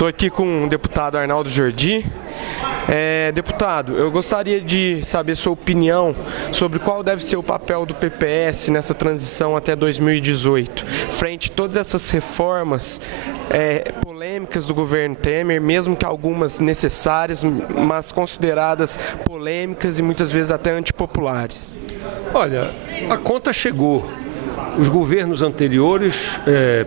Estou aqui com o deputado Arnaldo Jordi. Deputado, eu gostaria de saber sua opinião sobre qual deve ser o papel do PPS nessa transição até 2018, frente a todas essas reformas polêmicas do governo Temer, mesmo que algumas necessárias, mas consideradas polêmicas e muitas vezes até antipopulares. Olha, a conta chegou. Os governos anteriores,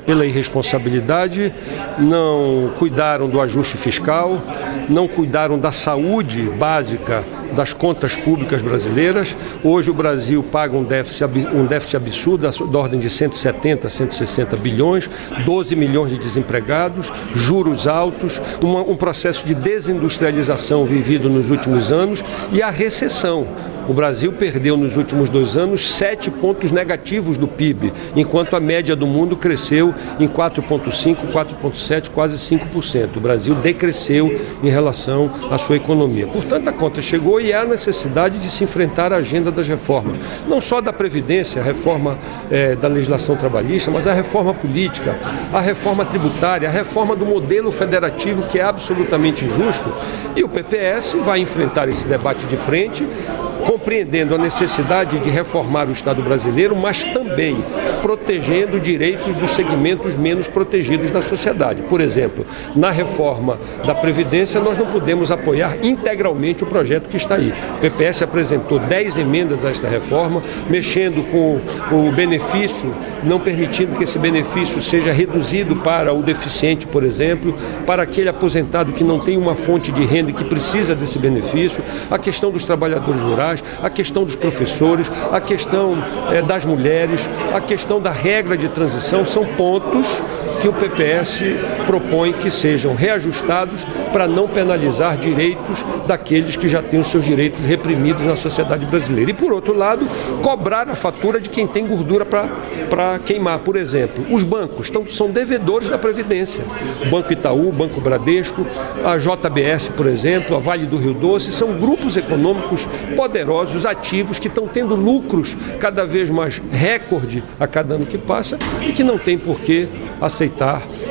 pela irresponsabilidade, não cuidaram do ajuste fiscal, não cuidaram da saúde básica das contas públicas brasileiras. Hoje o Brasil paga um déficit absurdo, da ordem de 170, 160 bilhões, 12 milhões de desempregados, juros altos, um processo de desindustrialização vivido nos últimos anos e a recessão. O Brasil perdeu nos últimos 2 anos 7 pontos negativos do PIB, enquanto a média do mundo cresceu em 4,5%, 4,7%, quase 5%. O Brasil decresceu em relação à sua economia. Portanto, a conta chegou e há necessidade de se enfrentar a agenda das reformas. Não só da Previdência, a reforma da legislação trabalhista, mas a reforma política, a reforma tributária, a reforma do modelo federativo, que é absolutamente injusto. E o PPS vai enfrentar esse debate de frente, compreendendo a necessidade de reformar o Estado brasileiro, mas também protegendo direitos dos segmentos menos protegidos da sociedade. Por exemplo, na reforma da Previdência, nós não podemos apoiar integralmente o projeto que está aí. O PPS apresentou 10 emendas a esta reforma, mexendo com o benefício, não permitindo que esse benefício seja reduzido para o deficiente, por exemplo, para aquele aposentado que não tem uma fonte de renda e que precisa desse benefício, a questão dos trabalhadores rurais, a questão dos professores, a questão das mulheres, a questão da regra de transição, são pontos que o PPS propõe que sejam reajustados para não penalizar direitos daqueles que já têm os seus direitos reprimidos na sociedade brasileira. E, por outro lado, cobrar a fatura de quem tem gordura para queimar. Por exemplo, os bancos são devedores da Previdência. O Banco Itaú, o Banco Bradesco, a JBS, por exemplo, a Vale do Rio Doce, são grupos econômicos poderosos, ativos, que estão tendo lucros cada vez mais recorde a cada ano que passa e que não tem por que aceitar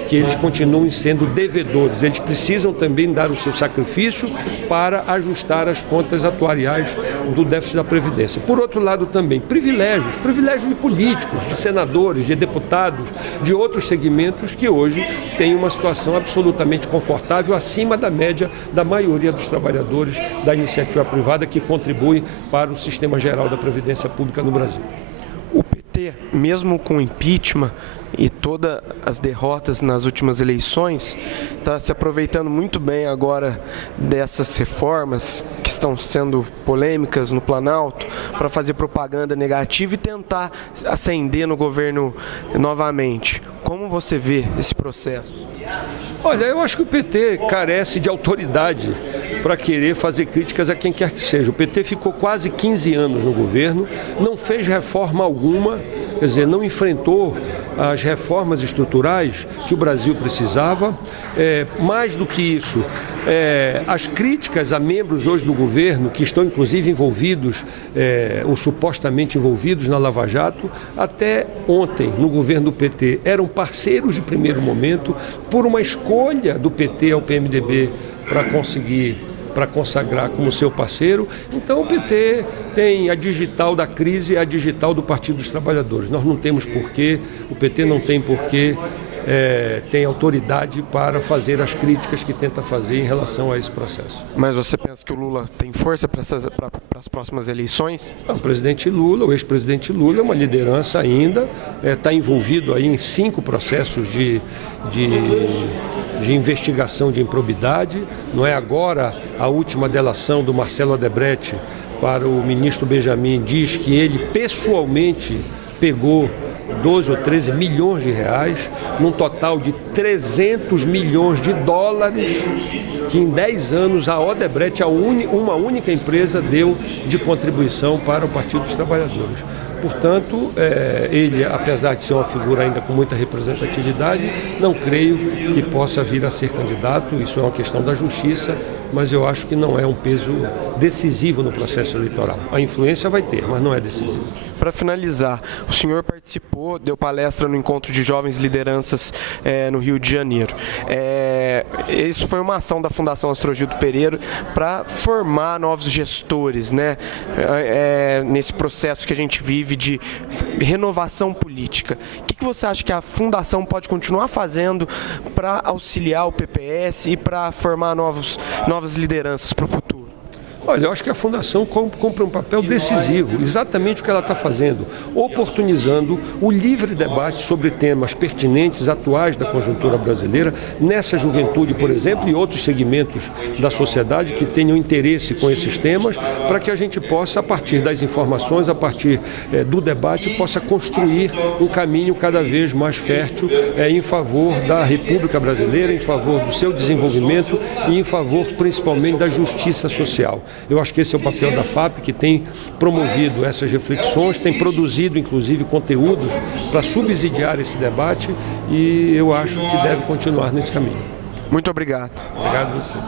que eles continuem sendo devedores. Eles precisam também dar o seu sacrifício para ajustar as contas atuariais do déficit da Previdência. Por outro lado também, privilégios de políticos, de senadores, de deputados, de outros segmentos que hoje têm uma situação absolutamente confortável, acima da média da maioria dos trabalhadores da iniciativa privada que contribuem para o sistema geral da Previdência Pública no Brasil. O PT, mesmo com o impeachment e todas as derrotas nas últimas eleições, está se aproveitando muito bem agora dessas reformas que estão sendo polêmicas no Planalto para fazer propaganda negativa e tentar ascender no governo novamente. Como você vê esse processo? Olha, eu acho que o PT carece de autoridade para querer fazer críticas a quem quer que seja. O PT ficou quase 15 anos no governo, não fez reforma alguma, quer dizer, não enfrentou as reformas estruturais que o Brasil precisava. Mais do que isso, as críticas a membros hoje do governo, que estão inclusive envolvidos, ou supostamente envolvidos na Lava Jato, até ontem, no governo do PT, eram parceiros de primeiro momento, por uma escolha do PT ao PMDB para consagrar como seu parceiro. Então o PT tem a digital da crise e a digital do Partido dos Trabalhadores. Nós não temos porquê, o PT não tem porquê, tem autoridade para fazer as críticas que tenta fazer em relação a esse processo. Mas você pensa que o Lula tem força para as próximas eleições? O presidente Lula, o ex-presidente Lula, é uma liderança ainda, está envolvido aí em 5 processos de investigação de improbidade. Não é agora a última delação do Marcelo Odebrecht para o ministro Benjamin, diz que ele pessoalmente pegou 12 ou 13 milhões de reais, num total de 300 milhões de dólares, que em 10 anos a Odebrecht, uma única empresa, deu de contribuição para o Partido dos Trabalhadores. Portanto, ele, apesar de ser uma figura ainda com muita representatividade, não creio que possa vir a ser candidato. Isso é uma questão da justiça, mas eu acho que não é um peso decisivo no processo eleitoral. A influência vai ter, mas não é decisivo. Para finalizar, o senhor participou, deu palestra no Encontro de Jovens Lideranças no Rio de Janeiro. Isso foi uma ação da Fundação Astrogildo Pereira para formar novos gestores, né? Nesse processo que a gente vive de renovação política. O que você acha que a Fundação pode continuar fazendo para auxiliar o PPS e para formar novas lideranças para o futuro? Olha, eu acho que a Fundação cumpre um papel decisivo, exatamente o que ela está fazendo, oportunizando o livre debate sobre temas pertinentes, atuais da conjuntura brasileira, nessa juventude, por exemplo, e outros segmentos da sociedade que tenham interesse com esses temas, para que a gente possa, a partir das informações, a partir do debate, possa construir um caminho cada vez mais fértil em favor da República Brasileira, em favor do seu desenvolvimento e em favor, principalmente, da justiça social. Eu acho que esse é o papel da FAP, que tem promovido essas reflexões, tem produzido, inclusive, conteúdos para subsidiar esse debate e eu acho que deve continuar nesse caminho. Muito obrigado. Obrigado a você.